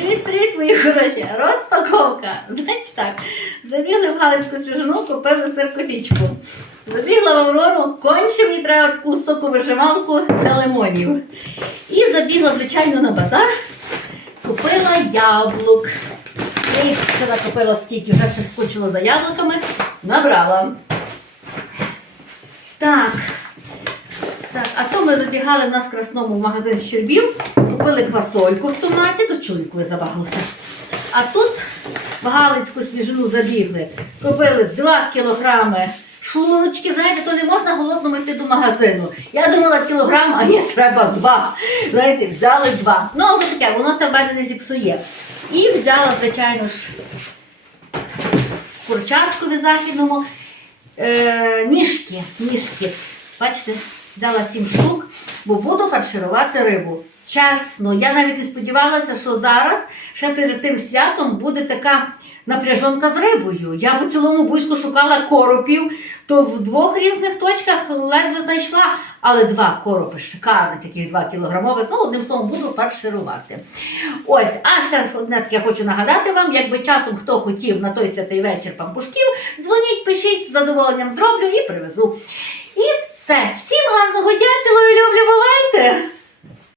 Привіт-привіт, мої хороші! Розпаковка. Значить так, забігли в Галицьку свіжину, купили сир косічку. Забігла в Аврору, конче мені треба таку соковижималку для лимонів. І забігла, звичайно, на базар, купила яблук. Я їх сюди купила стільки, вже все скучила за яблуками, набрала. Так. Ми забігали в нас в красному в магазин Щербів, купили квасольку в томаті, то чуйкою забагалося. А тут в Галицьку свіжину забігли. Купили 2 кілограми шлуночки. Знаєте, то не можна голодному йти до магазину. Я думала кілограм, а ні, треба два. Знаєте, взяли два. Ну, але таке, воно це в мене не зіпсує. І взяла, звичайно ж, в Курчаткові західному. Е, ніжки, ніжки. Бачите, взяла 7 штук, бо буду фарширувати рибу. Чесно, я навіть і сподівалася, що зараз, ще перед тим святом, буде така напряжонка з рибою. Я по цілому бузьку шукала коропів, то в двох різних точках ледве знайшла, але два коропи шикарних, таких 2 кілограмових. Ну, одним словом, буду фарширувати. Ось, а ще одне таке хочу нагадати вам, якби часом хто хотів на той святий вечір пампушків, дзвоніть, пишіть, з задоволенням зроблю і привезу. І チ新ム子会。